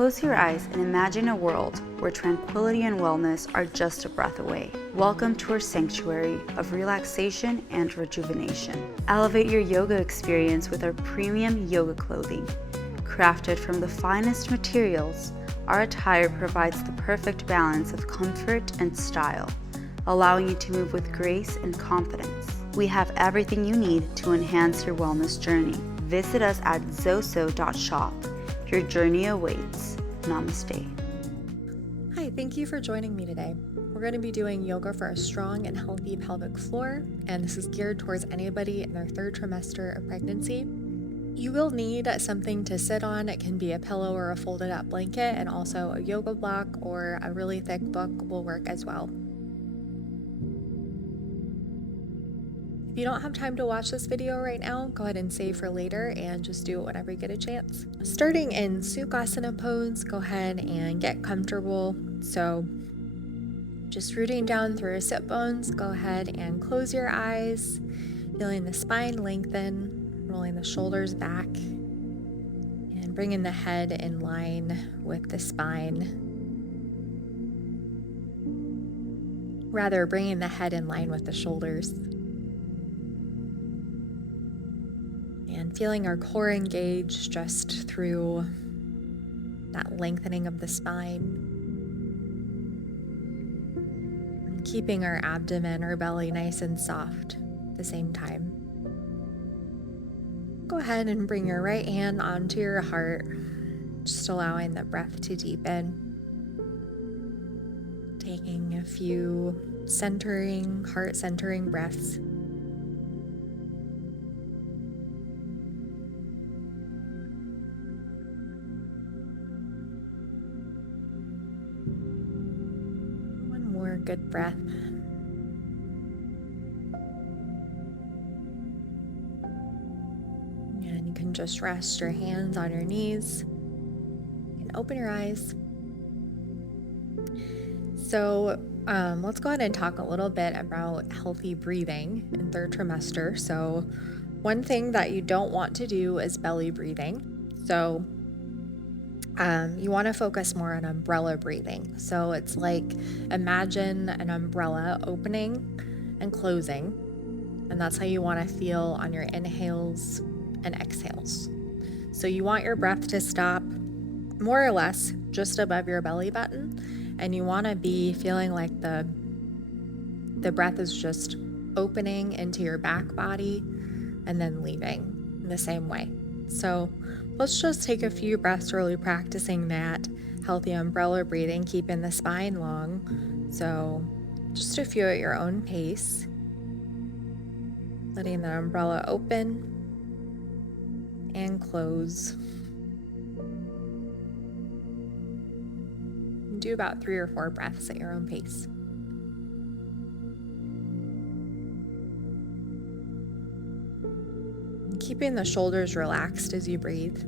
Close your eyes and imagine a world where tranquility and wellness are just a breath away. Welcome to our sanctuary of relaxation and rejuvenation. Elevate your yoga experience with our premium yoga clothing. Crafted from the finest materials, our attire provides the perfect balance of comfort and style, allowing you to move with grace and confidence. We have everything you need to enhance your wellness journey. Visit us at zoso.shop. Your journey awaits. Namaste. Hi, thank you for joining me today. We're going to be doing yoga for a strong and healthy pelvic floor, and this is geared towards anybody in their third trimester of pregnancy. You will need something to sit on. It can be a pillow or a folded up blanket, and also a yoga block or a really thick book will work as well. If you don't have time to watch this video right now, go ahead and save for later and just do it whenever you get a chance. Starting in Sukhasana pose, go ahead and get comfortable. So just rooting down through your sit bones, go ahead and close your eyes, feeling the spine lengthen, rolling the shoulders back, and bringing the head in line with the spine. Rather, bringing the head in line with the shoulders. And feeling our core engage just through that lengthening of the spine. And keeping our abdomen or belly nice and soft at the same time. Go ahead and bring your right hand onto your heart, just allowing the breath to deepen. Taking a few heart centering breaths. Good breath. And you can just rest your hands on your knees and open your eyes. So let's go ahead and talk a little bit about healthy breathing in third trimester. So one thing that you don't want to do is belly breathing. So you want to focus more on umbrella breathing. So it's like imagine an umbrella opening and closing, and that's how you want to feel on your inhales and exhales. So you want your breath to stop more or less just above your belly button, and you want to be feeling like the breath is just opening into your back body and then leaving in the same way. So let's just take a few breaths really practicing that healthy umbrella breathing, keeping the spine long. So just a few at your own pace. Letting the umbrella open and close. And do about 3 or 4 breaths at your own pace. Keeping the shoulders relaxed as you breathe,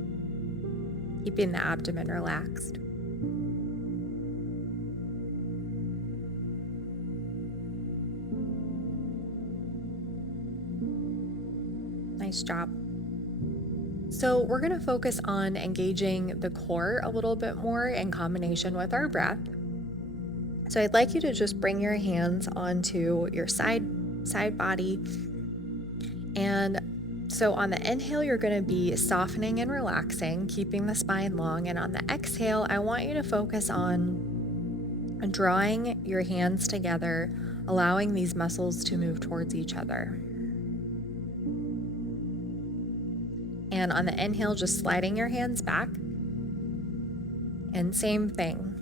keeping the abdomen relaxed. Nice job. So we're going to focus on engaging the core a little bit more in combination with our breath. So I'd like you to just bring your hands onto your side body, and so on the inhale, you're going to be softening and relaxing, keeping the spine long. And on the exhale, I want you to focus on drawing your hands together, allowing these muscles to move towards each other. And on the inhale, just sliding your hands back. And same thing.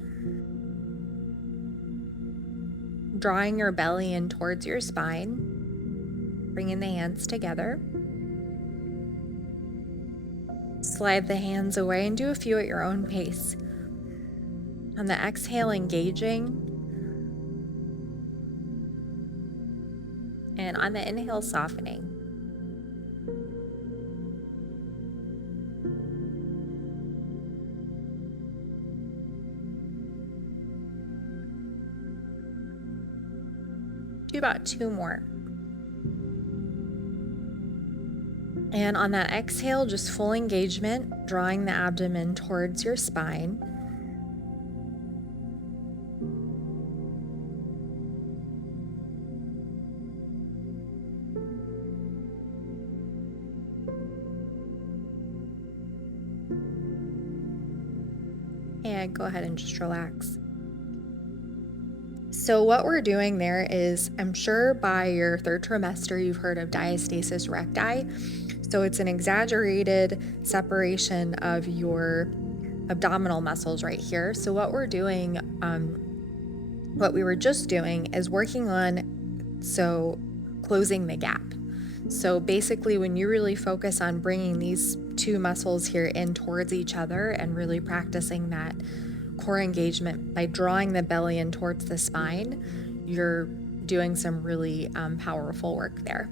Drawing your belly in towards your spine, bringing the hands together. Slide the hands away and do a few at your own pace. On the exhale, engaging. And on the inhale, softening. Do about 2 more. And on that exhale, just full engagement, drawing the abdomen towards your spine. And go ahead and just relax. So what we're doing there is, I'm sure by your third trimester, you've heard of diastasis recti. So it's an exaggerated separation of your abdominal muscles right here. So what we're doing, what we were just doing is working on, closing the gap. So basically when you really focus on bringing these two muscles here in towards each other and really practicing that core engagement by drawing the belly in towards the spine, you're doing some really powerful work there.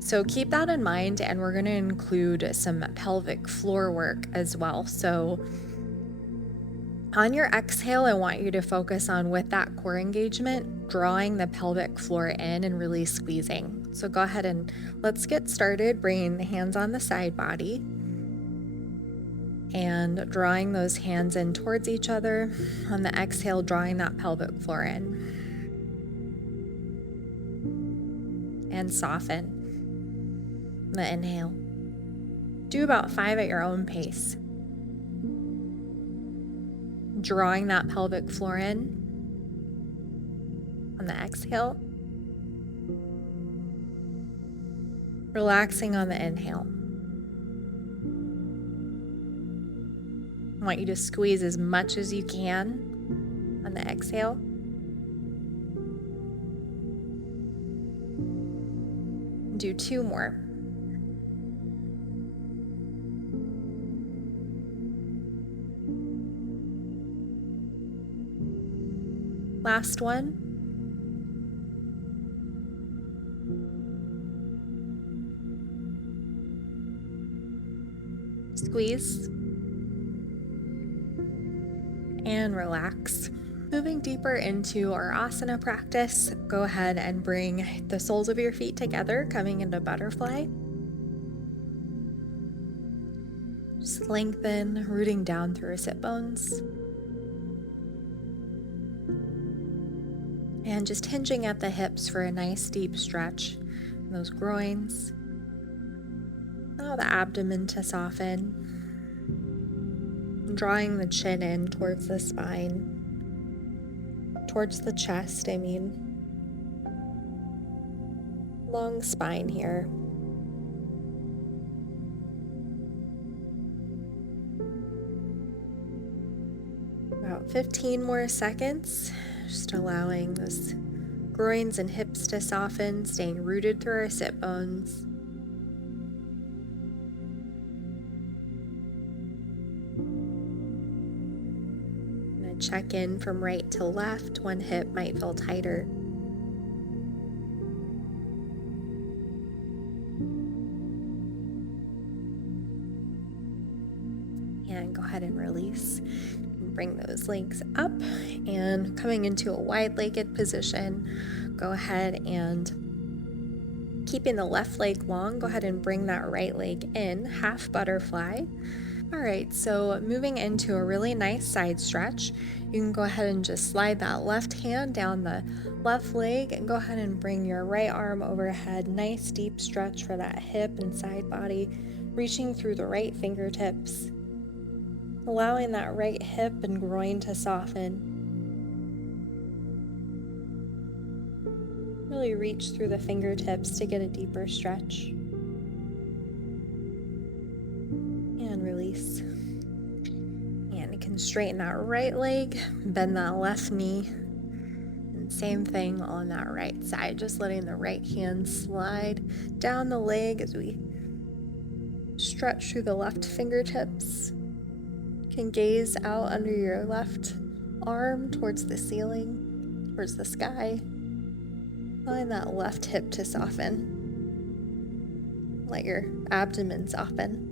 So keep that in mind, and we're going to include some pelvic floor work as well. So on your exhale, I want you to focus on, with that core engagement, drawing the pelvic floor in and really squeezing. So go ahead and let's get started, bringing the hands on the side body and drawing those hands in towards each other. On the exhale, drawing that pelvic floor in. And soften the inhale. Do about 5 at your own pace. Drawing that pelvic floor in on the exhale. Relaxing on the inhale. I want you to squeeze as much as you can on the exhale. Do 2 more. Last one. Squeeze. And relax. Moving deeper into our asana practice, go ahead and bring the soles of your feet together, coming into butterfly. Just lengthen, rooting down through our sit bones. And just hinging at the hips for a nice deep stretch in those groins. Allow the abdomen to soften. Drawing the chin in towards the spine. Towards the chest, long spine here. About 15 more seconds, just allowing those groins and hips to soften, staying rooted through our sit bones. Check in from right to left. One hip might feel tighter. And go ahead and release. Bring those legs up, and coming into a wide-legged position, go ahead and, keeping the left leg long, go ahead and bring that right leg in, half butterfly. All right, so moving into a really nice side stretch, you can go ahead and just slide that left hand down the left leg and go ahead and bring your right arm overhead. Nice deep stretch for that hip and side body, reaching through the right fingertips, allowing that right hip and groin to soften. Really reach through the fingertips to get a deeper stretch. Release. And you can straighten that right leg, bend that left knee, and same thing on that right side, just letting the right hand slide down the leg as we stretch through the left fingertips. You can gaze out under your left arm towards the ceiling, towards the sky, allowing that left hip to soften. Let your abdomen soften.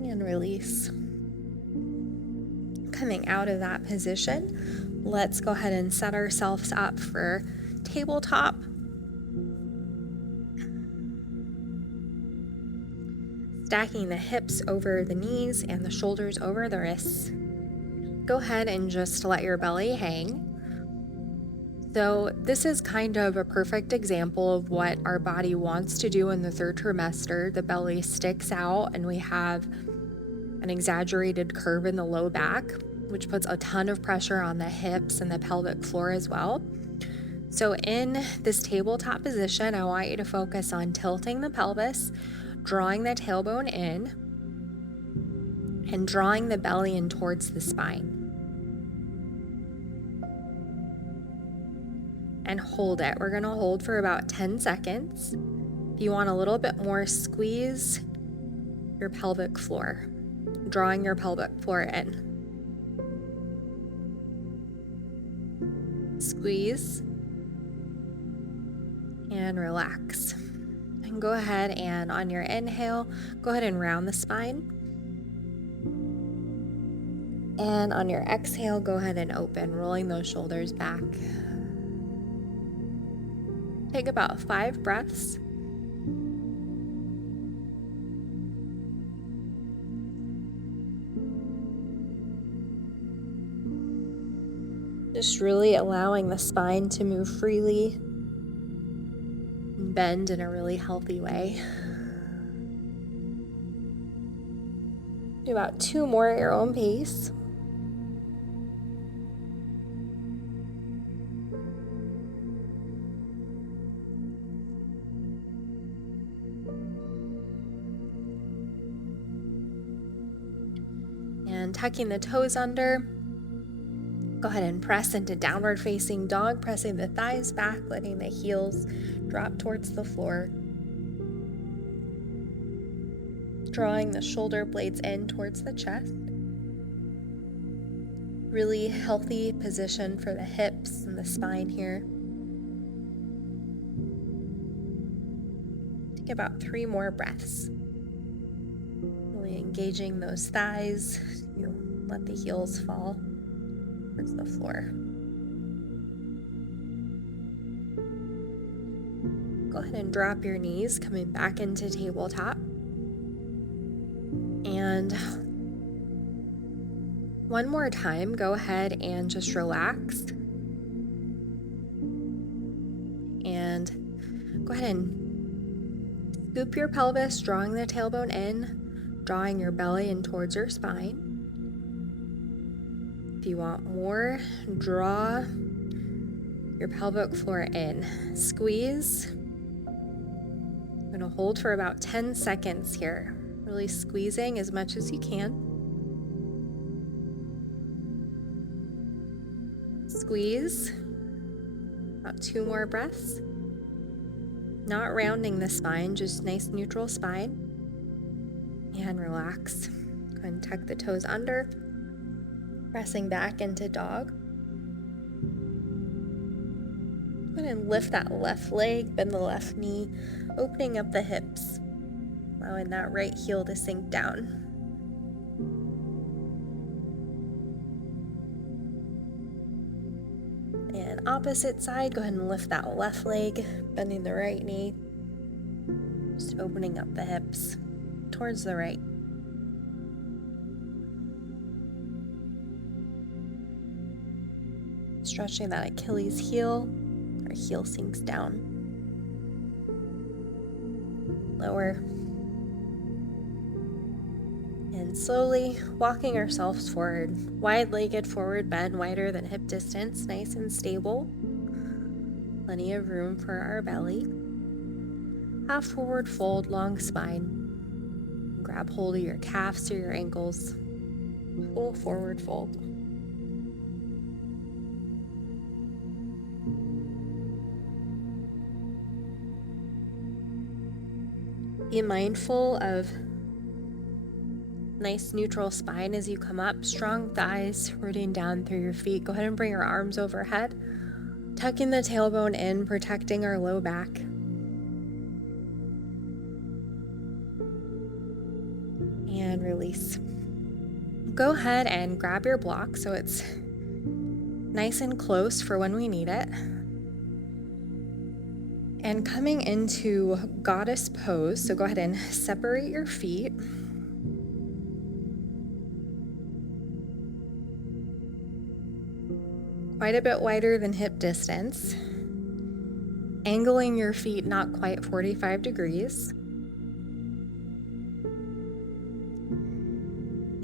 And release. Coming out of that position, let's go ahead and set ourselves up for tabletop. Stacking the hips over the knees and the shoulders over the wrists. Go ahead and just let your belly hang. So this is kind of a perfect example of what our body wants to do in the third trimester. The belly sticks out and we have an exaggerated curve in the low back, which puts a ton of pressure on the hips and the pelvic floor as well. So in this tabletop position, I want you to focus on tilting the pelvis, drawing the tailbone in, and drawing the belly in towards the spine. And hold it. We're gonna hold for about 10 seconds. If you want a little bit more, squeeze your pelvic floor, drawing your pelvic floor in. Squeeze and relax. And go ahead and on your inhale, go ahead and round the spine. And on your exhale, go ahead and open, rolling those shoulders back. Take about 5 breaths. Just really allowing the spine to move freely and bend in a really healthy way. Do about 2 more at your own pace. And tucking the toes under. Go ahead and press into downward facing dog, pressing the thighs back, letting the heels drop towards the floor. Drawing the shoulder blades in towards the chest. Really healthy position for the hips and the spine here. Take about 3 more breaths. Really engaging those thighs. You let the heels fall towards the floor. Go ahead and drop your knees, coming back into tabletop. And one more time, go ahead and just relax. And go ahead and scoop your pelvis, drawing the tailbone in, drawing your belly in towards your spine. If you want more, draw your pelvic floor in. Squeeze. I'm going to hold for about 10 seconds here, really squeezing as much as you can. Squeeze. About 2 more breaths. Not rounding the spine, just nice neutral spine. And relax. Go ahead and tuck the toes under. Pressing back into dog. Go ahead and lift that left leg, bend the left knee, opening up the hips, allowing that right heel to sink down. And opposite side, go ahead and lift that left leg, bending the right knee, just opening up the hips towards the right. Stretching that Achilles heel, our heel sinks down. Lower. And slowly walking ourselves forward. Wide-legged forward bend, wider than hip distance, nice and stable. Plenty of room for our belly. Half forward fold, long spine. Grab hold of your calves or your ankles. Full forward fold. Be mindful of nice neutral spine as you come up, strong thighs rooting down through your feet. Go ahead and bring your arms overhead, tucking the tailbone in, protecting our low back. And release. Go ahead and grab your block so it's nice and close for when we need it. And coming into goddess pose, so go ahead and separate your feet. quite a bit wider than hip distance. Angling your feet not quite 45 degrees.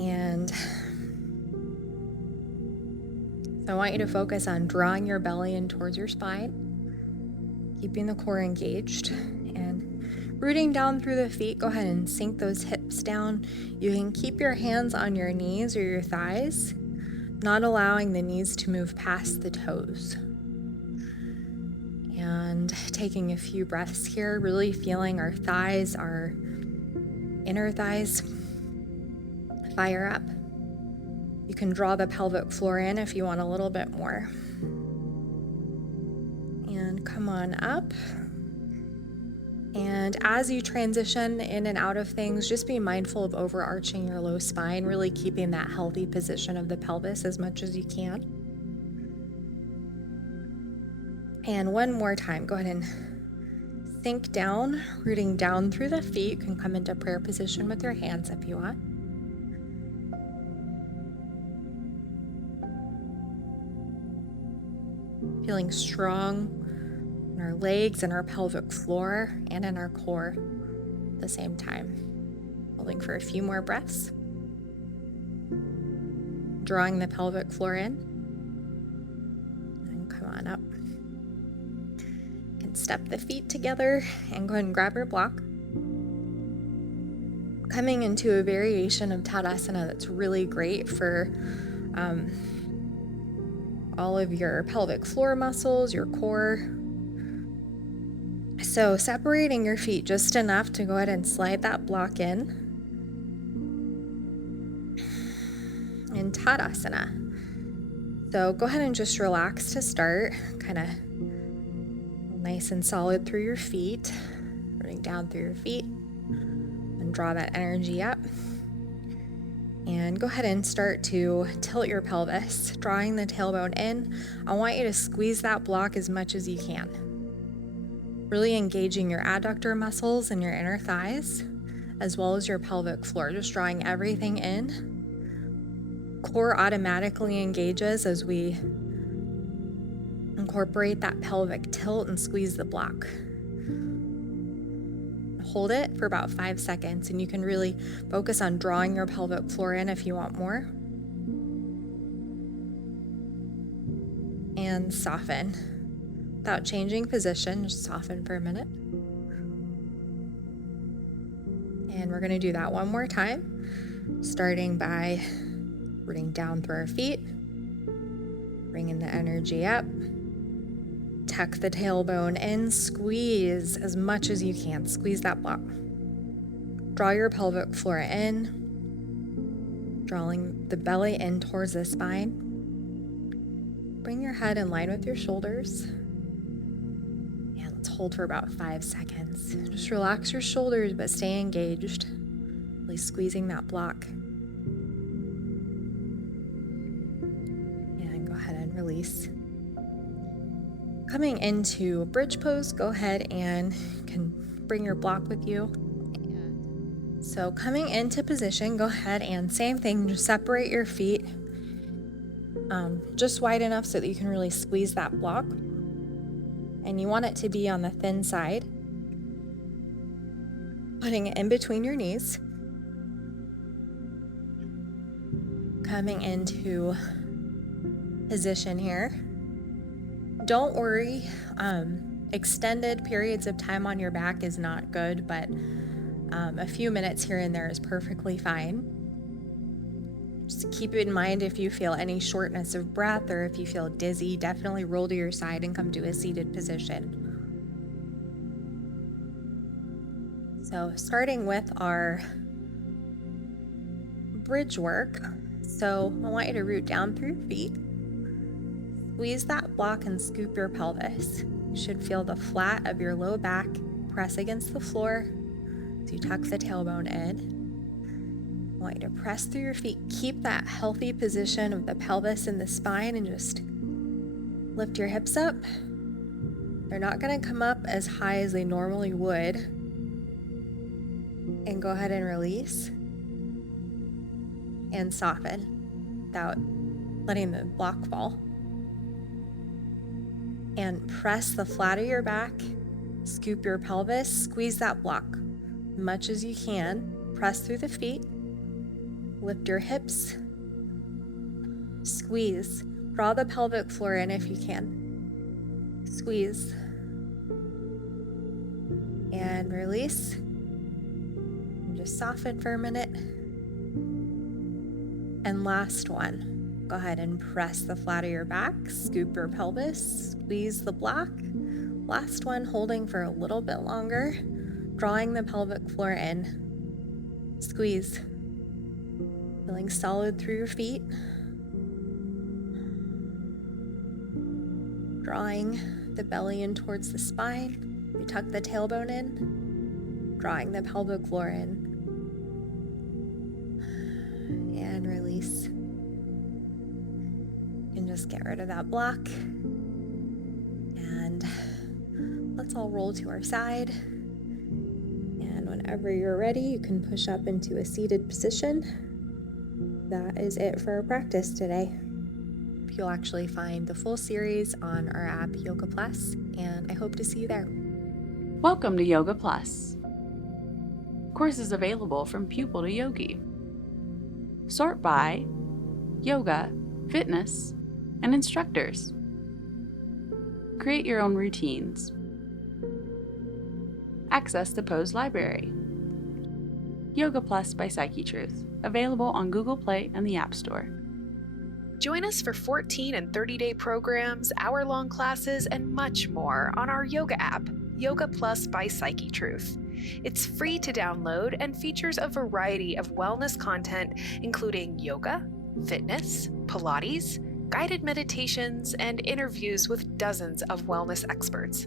And so I want you to focus on drawing your belly in towards your spine, keeping the core engaged, and rooting down through the feet. Go ahead and sink those hips down. You can keep your hands on your knees or your thighs, not allowing the knees to move past the toes. And taking a few breaths here, really feeling our thighs, our inner thighs fire up. You can draw the pelvic floor in if you want a little bit more. And come on up. And as you transition in and out of things, just be mindful of overarching your low spine, really keeping that healthy position of the pelvis as much as you can. And one more time, go ahead and sink down, rooting down through the feet. You can come into prayer position with your hands if you want. Feeling strong in our legs and our pelvic floor and in our core at the same time. Holding for a few more breaths. Drawing the pelvic floor in. And come on up. And step the feet together and go ahead and grab your block. Coming into a variation of Tadasana that's really great for all of your pelvic floor muscles, your core. So separating your feet just enough to go ahead and slide that block in Tadasana. So go ahead and just relax to start, kind of nice and solid through your feet, running down through your feet, and draw that energy up. And go ahead and start to tilt your pelvis, drawing the tailbone in. I want you to squeeze that block as much as you can. Really engaging your adductor muscles and your inner thighs, as well as your pelvic floor, just drawing everything in. Core automatically engages as we incorporate that pelvic tilt and squeeze the block. Hold it for about 5 seconds, and you can really focus on drawing your pelvic floor in if you want more. And soften. Without changing position, just soften for a minute. And we're going to do that one more time, starting by rooting down through our feet, bringing the energy up. Tuck the tailbone in, squeeze as much as you can. Squeeze that block. Draw your pelvic floor in, drawing the belly in towards the spine. Bring your head in line with your shoulders. And let's hold for about 5 seconds. Just relax your shoulders, but stay engaged. Really squeezing that block. And go ahead and release. Coming into bridge pose, go ahead and you can bring your block with you. So coming into position, go ahead and same thing, just separate your feet just wide enough so that you can really squeeze that block. And you want it to be on the thin side. Putting it in between your knees. Coming into position here. Don't worry, extended periods of time on your back is not good, but a few minutes here and there is perfectly fine. Just keep in mind if you feel any shortness of breath or if you feel dizzy, definitely roll to your side and come to a seated position. So starting with our bridge work, so I want you to root down through your feet. Squeeze that block and scoop your pelvis. You should feel the flat of your low back press against the floor as you tuck the tailbone in. I want you to press through your feet. Keep that healthy position of the pelvis and the spine and just lift your hips up. They're not going to come up as high as they normally would. And go ahead and release. And soften without letting the block fall. and press the flat of your back, scoop your pelvis, squeeze that block as much as you can, press through the feet, lift your hips, squeeze, draw the pelvic floor in if you can, squeeze, and release, and just soften for a minute. And last one, go ahead and press the flat of your back, scoop your pelvis, squeeze the block. Last one, holding for a little bit longer, drawing the pelvic floor in, squeeze, feeling solid through your feet, drawing the belly in towards the spine. We tuck the tailbone in, drawing the pelvic floor in, and release. And just get rid of that block. And let's all roll to our side. And whenever you're ready, you can push up into a seated position. That is it for our practice today. You'll actually find the full series on our app Yoga Plus, and I hope to see you there. Welcome to Yoga Plus. Courses available from pupil to yogi. Sort by yoga, fitness, and instructors. Create your own routines. Access the Pose Library. Yoga Plus by Psyche Truth, available on Google Play and the App Store. Join us for 14 and 30-day programs, hour-long classes, and much more on our yoga app, Yoga Plus by Psyche Truth. It's free to download and features a variety of wellness content, including yoga, fitness, Pilates, guided meditations, and interviews with dozens of wellness experts.